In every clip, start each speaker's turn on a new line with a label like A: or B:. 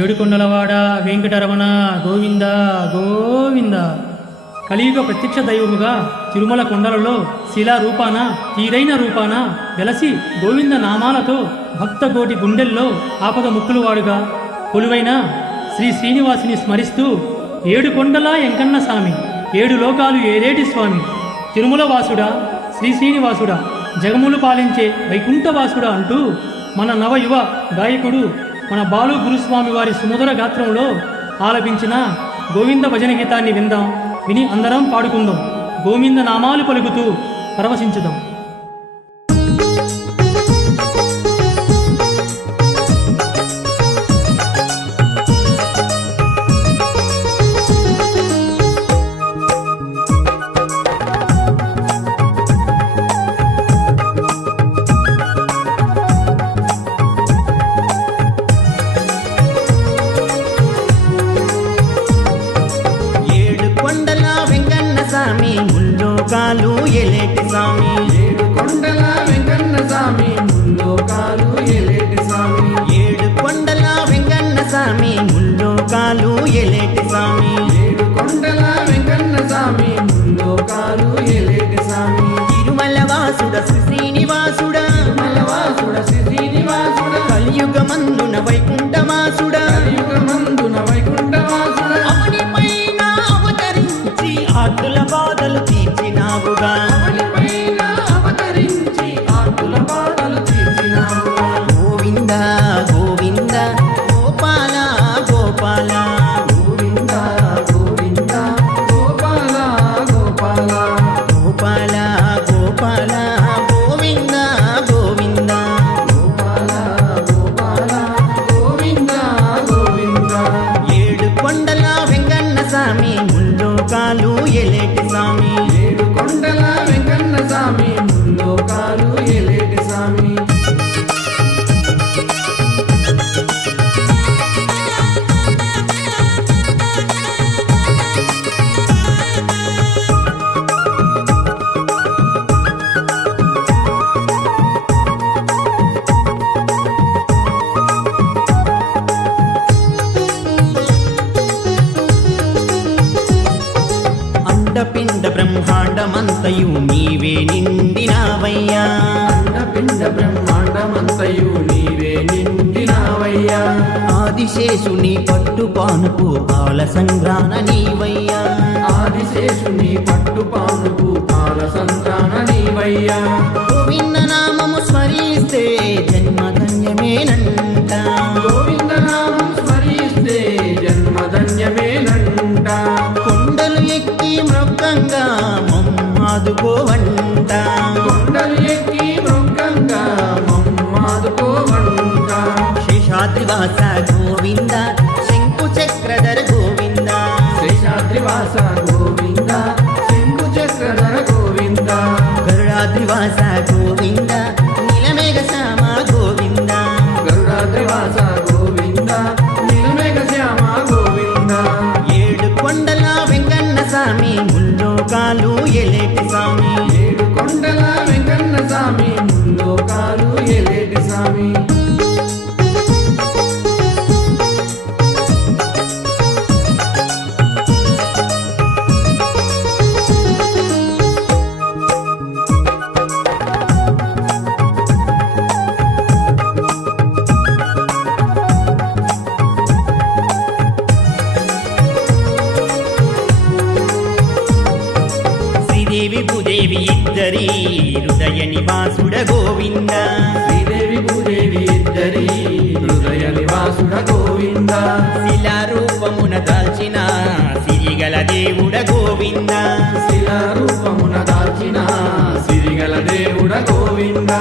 A: ఏడుకొండలవాడ వెంకటరమణ గోవింద గోవింద. కలియుగ ప్రత్యక్ష దైవముగా తిరుమల కొండలలో శిలా రూపాన తీరైన రూపాన వెలసి గోవింద నామాలతో భక్తగోటి గుండెల్లో ఆపద ముక్కులువాడుగా. కొలువైన శ్రీ శ్రీనివాసుని స్మరిస్తూ ఏడు కొండల ఎంకన్న స్వామి ఏడు లోకాలు ఏరేటి స్వామి తిరుమల వాసుడా శ్రీ శ్రీనివాసుడా జగములు పాలించే వైకుంఠవాసుడా అంటూ మన నవయువ గాయకుడు మన బాలు గురుస్వామి వారి సుమధుర గాత్రంలో ఆలపించిన గోవింద భజన గీతాన్ని విందాం. విని అందరం పాడుకుందాం. గోవింద నామాలు పలుకుతూ పరవశించుదాం.
B: స్వామి ముల్లోకాలు ఎలేటి స్వామి?
C: ఏడు కొండల వెంకన్న స్వామి ముల్లోకాలు ఎలేటి
B: అండపిండ బ్రహ్మాండమంతయు నీవే నిండినావయ్యా.
C: అండపిండ బ్రహ్మాండమంతయు నీవే నిండినావయ్యా.
B: ఆదిశేషుని పట్టు పానుపు కాల సంగ్రాన నీవయ్యా.
C: ఆదిశేషుని పట్టు పానుపు కాల సంతాన నీవయ్యా.
B: గోవింద నామము స్మరిస్తే శేషాద్రివాస గోవింద నివాసుడ గోవింద. శిలారూపమున దాల్చిన సిరిగల దేవుడ గోవింద.
C: శిలా రూపమున దాల్చిన సిరిగల దేవుడ గోవింద.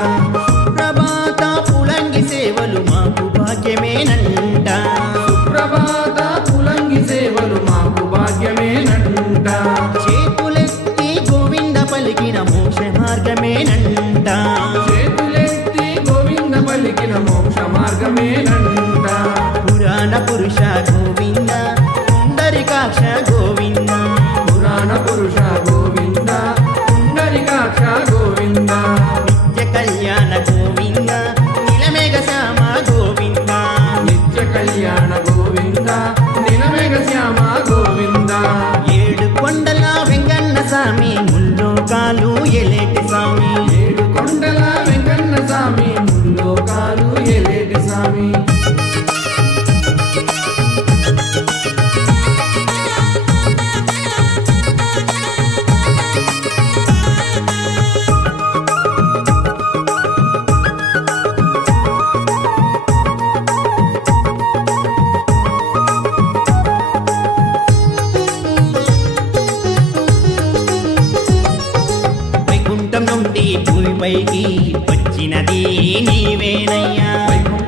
B: ప్రభాత పులంగి సేవలు మాకు భాగ్యమేనంట.
C: సుప్రభాత పులంగి సేవలు మాకు భాగ్యమేనంట.
B: చేతులెత్తి గోవింద పలికిన మోక్ష మార్గమేనంట.
C: చేతులెత్తి గోవింద పలికిన మోక్ష మార్గమేనంట.
B: గోవింద? నిలమేఘ శ్యామ గోవింద? ఏడు కొండల వెంగన్న స్వామి ముల్లోకాలు ఎలేటి స్వామి.
C: ఏడు కొండల వెంకన్న స్వామి ముల్లోకాలు ఎలేటి స్వామి.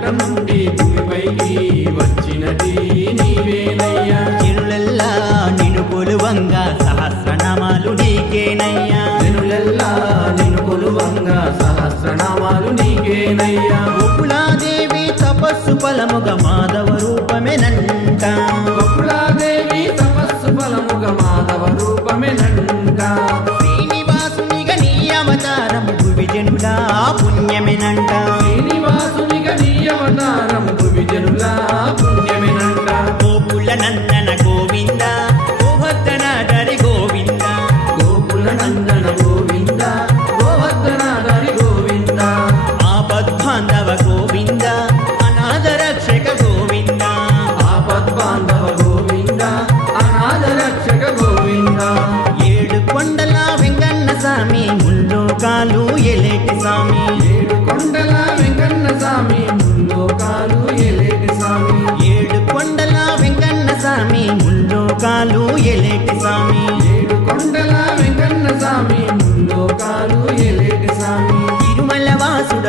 B: వైకుంఠం నుండి భూమిపైకి వచ్చినది నీవేనయ్యా. చెరులల్లా నిన్ను కొలువంగా సహస్రనామాలు నీకేనయ్యా.
C: జనులెల్లా నిన్ను కొలువంగా సహస్రనామాలు నీకేనయ్యా.
B: గోకులాదేవి తపస్సు ఫలముగ మాధవ ఆపద్బాంధవ గోవింద అనాథ రక్షక గోవింద.
C: ఆపద్బాంధవ గోవింద అనాథ రక్షక గోవింద.
B: ఏడు కొండల వెంగన్న స్వామి ముల్లోకాలు ఎలేటి స్వామి.
C: ఏడు కొండల వెంకన్న స్వామి ముల్లోకాలు ఎలేటి స్వామి.
B: ఏడు కొండల వెంగన్న స్వామి ముల్లోకాలు ఎలేటి స్వామి.
C: ఏడు కొండల వెంకన్న స్వామి ముల్లోకాలు ఎలేటి స్వామి.
B: తిరుమల వాసుడ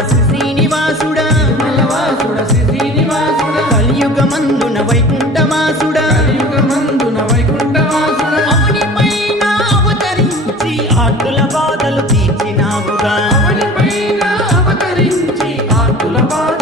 B: కలియుగమందున
C: వైకుంఠమాసుడ. కలియుగమందున వైకుంఠమాసుడ.
B: అవనిపైన అవతరించి ఆకుల బాధలు తీర్చినావుగా. అవనిపైన అవతరించి ఆకుల బాధలు